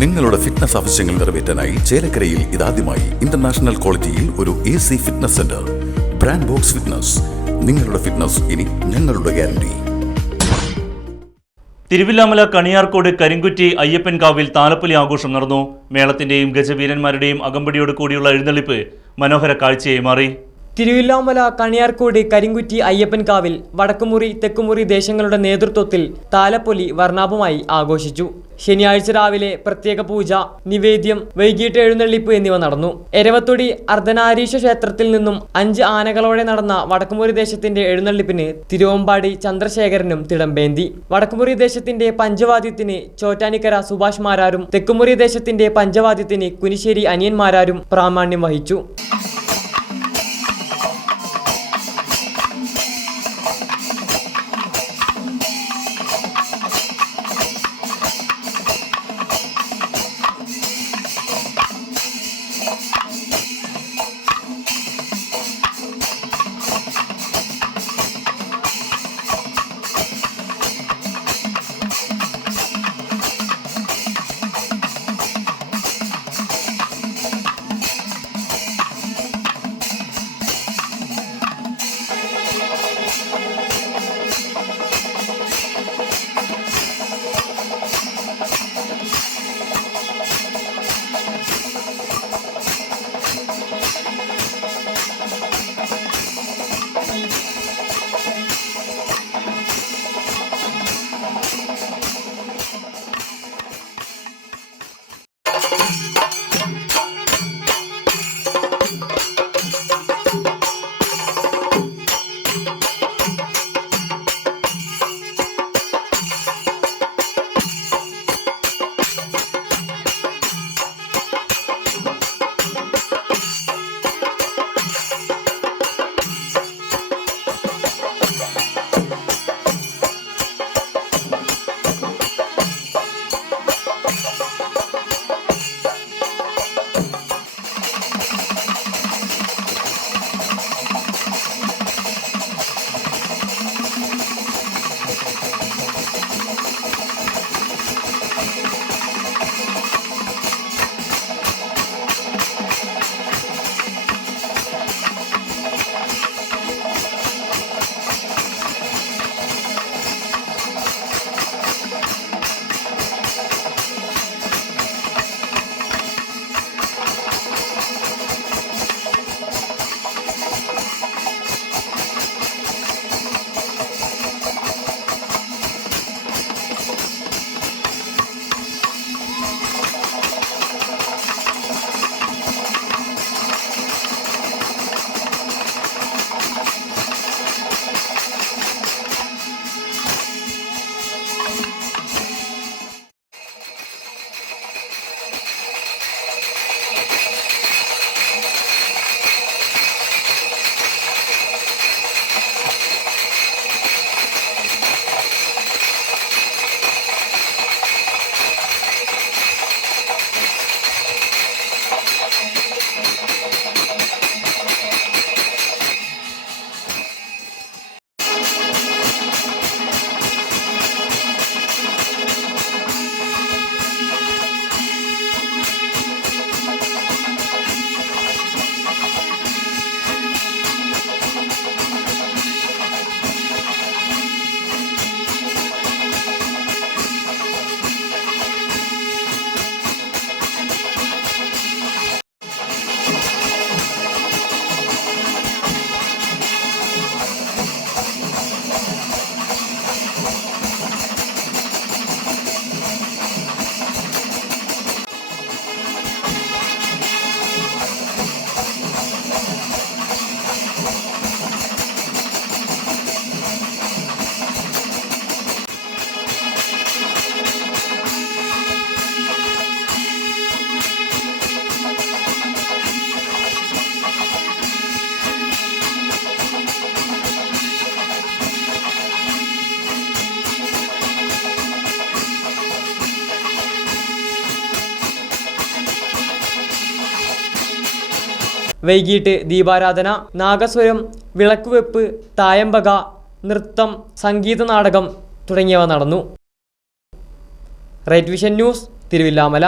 നിങ്ങളുടെ ഫിറ്റ്നസ് ആവശ്യങ്ങൾ നിറവേറ്റാനായി ചേലക്കരയിൽ ഇതാദ്യമായി ഇന്റർനാഷണൽ ക്വാളിറ്റിയിൽ ഒരു AC fitness centre. Brand box fitness. നിങ്ങളുടെ ഫിറ്റ്നസ് ഇനി ഞങ്ങളുടെ ഗ്യാരണ്ടി. തിരുവില്ലാമല കണിയാർക്കോട് കരിങ്കുറ്റി അയ്യപ്പൻകാവിൽ താലപ്പൊലി ആഘോഷം നടന്നു. മേളത്തിന്റെയും ഗജവീരന്മാരുടെയും അകമ്പടിയോട് കൂടിയുള്ള എഴുന്നള്ളിപ്പ് മനോഹര കാഴ്ചയായി മാറി. തിരുവില്ലാമല കണിയാർക്കോട് കരിങ്കുറ്റി അയ്യപ്പൻകാവിൽ വടക്കുമുറി തെക്കുമുറി ദേശങ്ങളുടെ നേതൃത്വത്തിൽ താലപ്പൊലി വർണ്ണാഭമായി ആഘോഷിച്ചു. ശനിയാഴ്ച രാവിലെ പ്രത്യേക പൂജ, നിവേദ്യം, വൈകിട്ട് എഴുന്നള്ളിപ്പ് എന്നിവ നടന്നു. എരവത്തൊടി അർദ്ധനാരീശ്വര ക്ഷേത്രത്തിൽ നിന്നും 5 ആനകളോടെ നടന്ന വടക്കുമുറി ദേശത്തിന്റെ എഴുന്നള്ളിപ്പിന് തിരുവമ്പാടി ചന്ദ്രശേഖരനും തിടമ്പേന്തി. വടക്കുമുറി ദേശത്തിന്റെ പഞ്ചവാദ്യത്തിന് ചോറ്റാനിക്കര സുഭാഷ് മാരാരും തെക്കുമുറി ദേശത്തിന്റെ പഞ്ചവാദ്യത്തിന് കുനിശ്ശേരി അനിയന്മാരാരും പ്രാമാണ്യം വഹിച്ചു. വൈകിട്ട് ദീപാരാധന, നാഗസ്വരം, വിളക്കുവെപ്പ്, തായമ്പക, നൃത്തം, സംഗീത നാടകം തുടങ്ങിയവ നടന്നു. Right vision news, Thiruvilwamala.